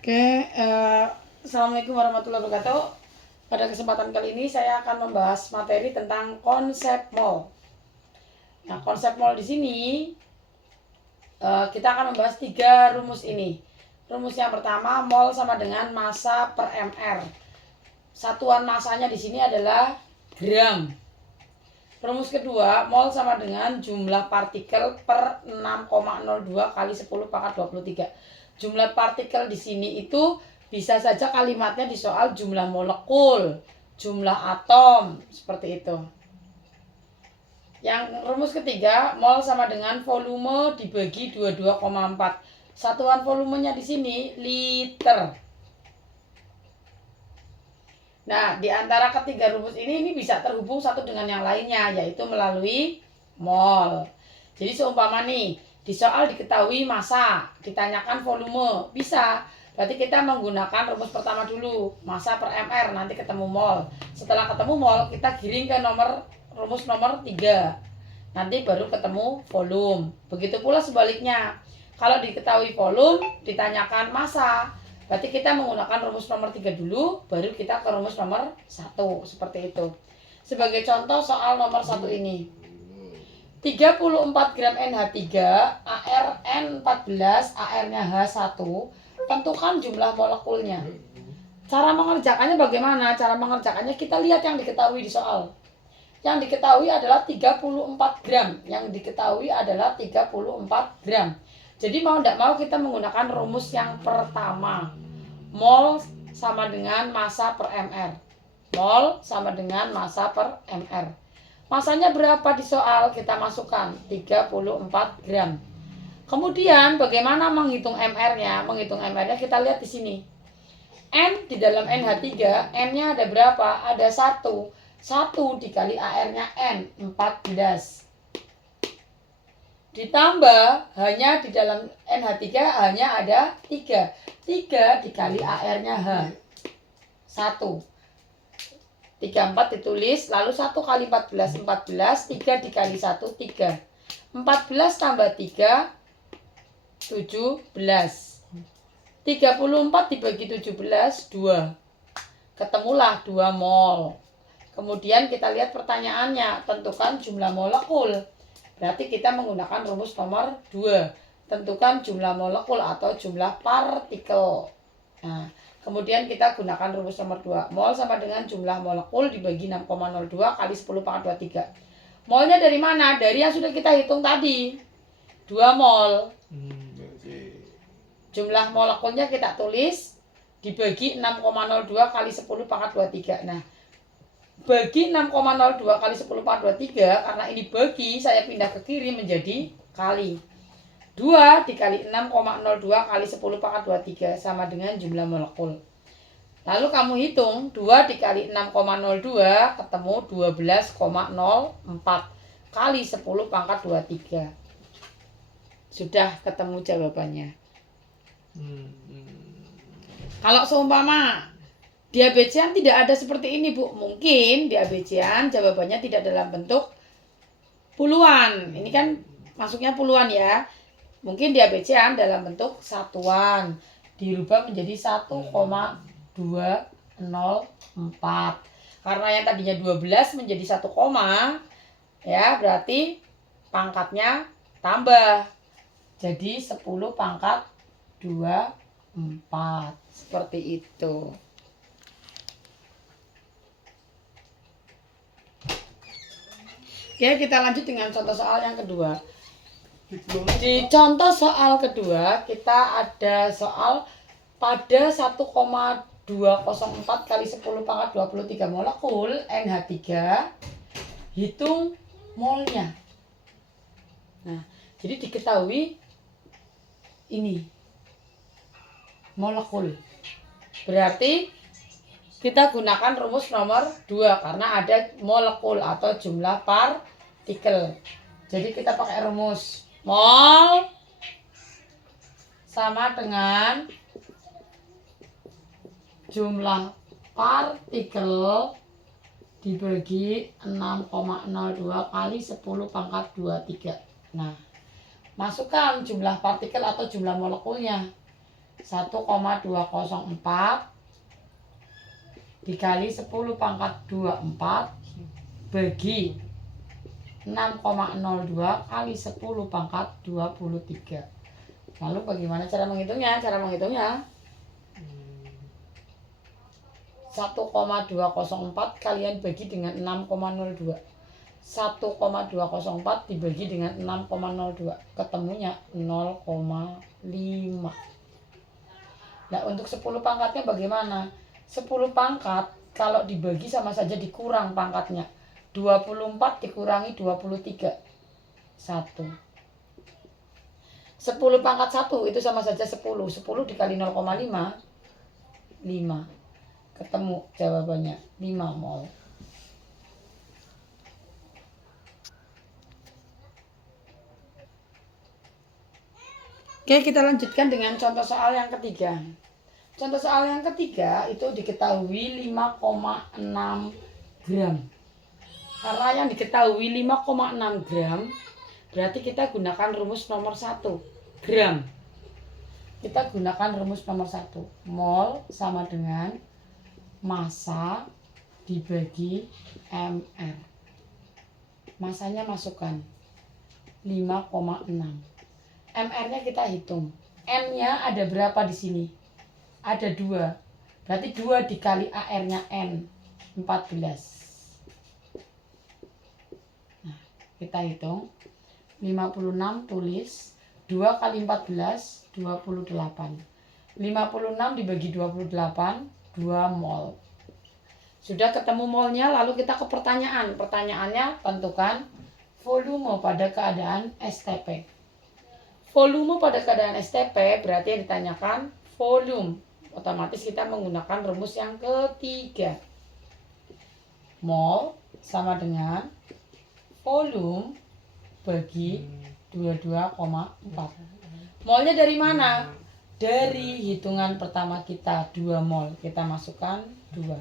Oke, Assalamualaikum warahmatullahi wabarakatuh. Pada kesempatan kali ini saya akan membahas materi tentang konsep mol. Nah, konsep mol di sini kita akan membahas 3 rumus ini. Rumus yang pertama, mol sama dengan massa per mr. Satuan massanya di sini adalah gram. Rumus kedua, mol sama dengan jumlah partikel per 6,02 kali 10 pangkat 23. Jumlah partikel di sini itu bisa saja kalimatnya di soal jumlah molekul, jumlah atom, seperti itu. Yang rumus ketiga, mol sama dengan volume dibagi 22,4. Satuan volumenya di sini liter. Nah, di antara ketiga rumus ini bisa terhubung satu dengan yang lainnya, yaitu melalui mol. Jadi seumpama nih, di soal diketahui massa, ditanyakan volume, bisa. Berarti kita menggunakan rumus pertama dulu, massa per mr, nanti ketemu mol. Setelah ketemu mol, kita giring ke rumus nomor 3. Nanti baru ketemu volume. Begitu pula sebaliknya. Kalau diketahui volume, ditanyakan massa, berarti kita menggunakan rumus nomor 3 dulu, baru kita ke rumus nomor 1, seperti itu. Sebagai contoh soal nomor 1 ini. 34 gram NH3, ArN14, AR-nya H1, tentukan jumlah molekulnya. Cara mengerjakannya bagaimana? Cara mengerjakannya kita lihat yang diketahui di soal. Yang diketahui adalah 34 gram. Yang diketahui adalah 34 gram. Jadi mau tidak mau kita menggunakan rumus yang pertama. Mol sama dengan massa per mr. Mol sama dengan massa per mr. Masanya berapa di soal? Kita masukkan 34 gram. Kemudian bagaimana menghitung mr-nya? Menghitung mr-nya kita lihat di sini. N di dalam NH3, N-nya ada berapa? Ada 1. 1 dikali AR-nya N, 14. Ditambah hanya di dalam NH3 hanya ada 3. 3 dikali AR-nya H. 1. 34 ditulis, lalu 1 kali 14, 14, 3 dikali 1, 3. 14 tambah 3, 17. 34 dibagi 17, 2. Ketemulah 2 mol. Kemudian kita lihat pertanyaannya, tentukan jumlah molekul. Berarti kita menggunakan rumus nomor 2. Tentukan jumlah molekul atau jumlah partikel. Nah, kemudian kita gunakan rumus nomor 2. Mol sama dengan jumlah molekul dibagi 6,02 kali 10 pangkat 23. Molnya dari mana? Dari yang sudah kita hitung tadi. 2 mol. Jumlah molekulnya kita tulis dibagi 6,02 kali 10 pangkat 23. Nah, bagi 6,02 kali 10 pangkat 23, karena ini bagi, saya pindah ke kiri menjadi kali. 2 dikali 6,02 kali 10 pangkat 23 sama dengan jumlah molekul. Lalu kamu hitung 2 dikali 6,02 ketemu 12,04 kali 10 pangkat 23. Sudah ketemu jawabannya. Kalau seumpama di ABC-an tidak ada seperti ini, Bu. Mungkin di ABC-an jawabannya tidak dalam bentuk puluhan. Ini kan masuknya puluhan ya. Mungkin di ABC-an dalam bentuk satuan, dirubah menjadi 1,204. Karena yang tadinya 12 menjadi 1, ya berarti pangkatnya tambah. Jadi 10 pangkat 24. Seperti itu. Oke, kita lanjut dengan contoh soal yang kedua. Di contoh soal kedua, kita ada soal pada 1,204 kali 10 pangkat 23 molekul NH3, hitung molnya. Nah, jadi diketahui ini molekul. Berarti kita gunakan rumus nomor 2 karena ada molekul atau jumlah partikel. Jadi kita pakai rumus mol sama dengan jumlah partikel dibagi 6,02 kali 10 pangkat 23. Nah, masukkan jumlah partikel atau jumlah molekulnya. 1,204 dikali 10 pangkat 24 bagi 6,02 kali 10 pangkat 23. Lalu bagaimana cara menghitungnya? Cara menghitungnya 1,204 kalian bagi dengan 6,02. 1,204 dibagi dengan 6,02, ketemunya 0,5. Nah, untuk 10 pangkatnya bagaimana? 10 pangkat kalau dibagi sama saja dikurang pangkatnya. 24 dikurangi 23. 1. 10 pangkat 1 itu sama saja 10. 10 dikali 0,5. 5. Ketemu jawabannya 5 mol. Oke, kita lanjutkan dengan contoh soal yang ketiga. Contoh soal yang ketiga itu diketahui 5,6 gram. Karena yang diketahui 5,6 gram, berarti kita gunakan rumus nomor 1. Gram. Kita gunakan rumus nomor 1. Mol sama dengan massa dibagi mr. Masanya masukkan 5,6. MR-nya kita hitung. N-nya ada berapa di sini? Ada 2. Berarti 2 dikali AR-nya N, 14. Nah, kita hitung. 56 tulis 2 kali 14, 28. 56 dibagi 28, 2 mol. Sudah ketemu molnya, lalu kita ke pertanyaan. Pertanyaannya, tentukan volume pada keadaan STP. Volume pada keadaan STP berarti yang ditanyakan volume. Otomatis kita menggunakan rumus yang ketiga. Mol sama dengan volume bagi 22,4. Molnya dari mana? Dari hitungan pertama kita 2 mol. Kita masukkan 2.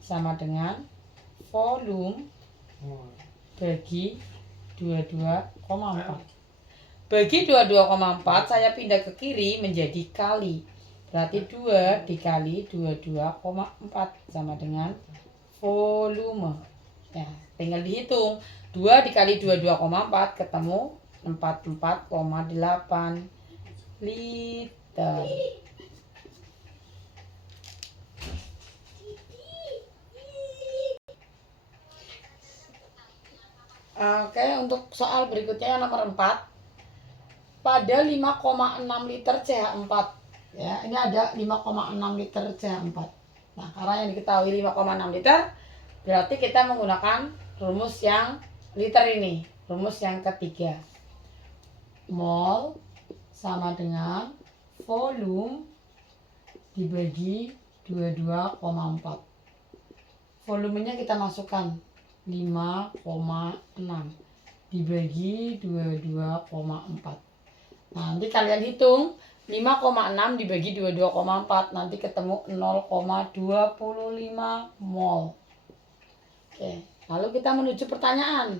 Sama dengan volume bagi 22,4. Bagi 22,4 saya pindah ke kiri menjadi kali. Berarti 2 dikali 22,4 sama dengan volume. Ya, tinggal dihitung. 2 dikali 22,4 ketemu 44,8 liter. Oke, untuk soal berikutnya yang nomor 4. Pada 5,6 liter CH4. Ya, ini ada 5,6 liter CH4. Nah, karena yang diketahui 5,6 liter, berarti kita menggunakan rumus yang liter ini, rumus yang ketiga. Mol sama dengan volume dibagi 22,4. Volumenya kita masukkan 5,6 dibagi 22,4. Nanti kalian hitung 5,6 dibagi 22,4, nanti ketemu 0,25 mol. Oke, lalu kita menuju pertanyaan.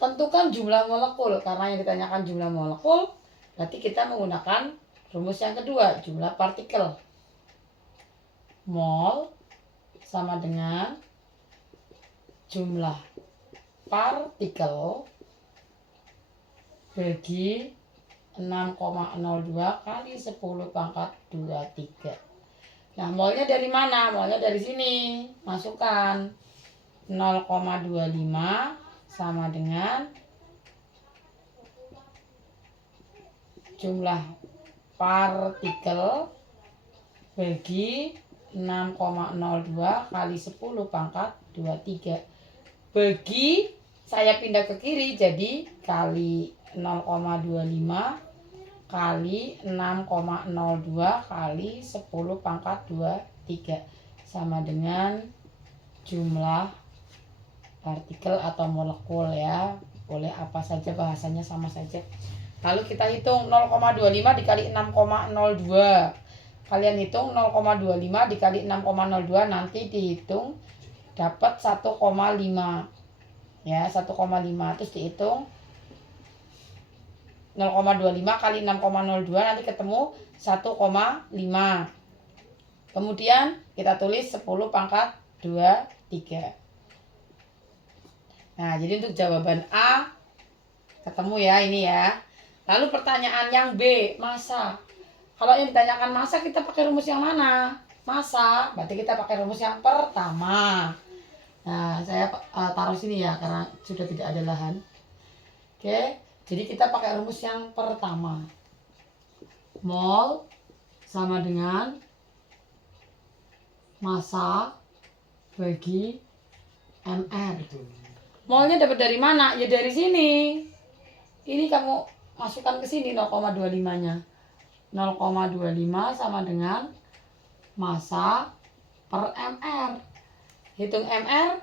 Tentukan jumlah molekul. Karena yang ditanyakan jumlah molekul, berarti kita menggunakan rumus yang kedua, jumlah partikel. Mol sama dengan jumlah partikel bagi 6,02 kali 10 pangkat 23. Nah, molnya dari mana? Molnya dari sini. Masukkan 0,25 sama dengan jumlah partikel bagi 6,02 kali 10 pangkat 23. Bagi saya pindah ke kiri jadi kali 0,25 kali 6,02 kali 10 pangkat 23 sama dengan jumlah partikel atau molekul ya. Boleh apa saja, bahasanya sama saja. Lalu kita hitung 0,25 dikali 6,02. Kalian hitung 0,25 dikali 6,02, nanti dihitung dapat 1,5. Ya, 1,5 terus dihitung 0,25 kali 6,02 nanti ketemu 1,5. Kemudian kita tulis 10 pangkat 23. Nah, jadi untuk jawaban A ketemu ya ini ya. Lalu pertanyaan yang B, massa. Kalau yang ditanyakan massa kita pakai rumus yang mana? Massa, berarti kita pakai rumus yang pertama. Nah, saya taruh sini ya karena sudah tidak ada lahan. Oke, jadi kita pakai rumus yang pertama. Mol sama dengan massa bagi mr. Molnya dapat dari mana? Ya dari sini. Ini kamu masukkan ke sini 0,25-nya. 0,25 sama dengan massa per mr. Hitung mr.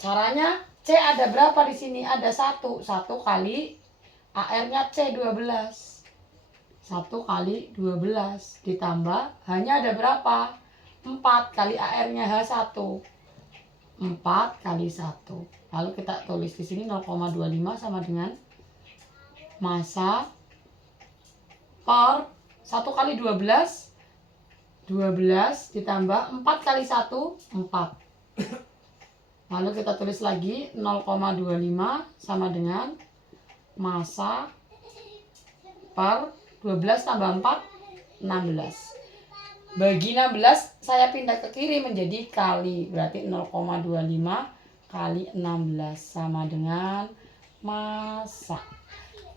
Caranya C ada berapa di sini? Ada 1. 1 kali AR-nya C 12. 1 kali 12 ditambah hanya ada berapa? 4 kali AR-nya H1. 4 kali 1. Lalu kita tulis di sini 0,25 sama dengan massa per 1 kali 12. 12 ditambah 4 kali 1, 4. Lalu kita tulis lagi 0,25 sama dengan massa per 12 tambah 4, 16. Bagi 16 saya pindah ke kiri menjadi kali. Berarti 0,25 kali 16 sama dengan massa.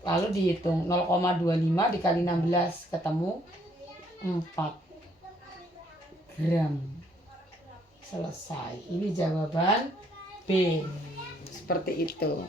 Lalu dihitung 0,25 dikali 16 ketemu 4 gram. Selesai. Ini jawaban B. Seperti itu.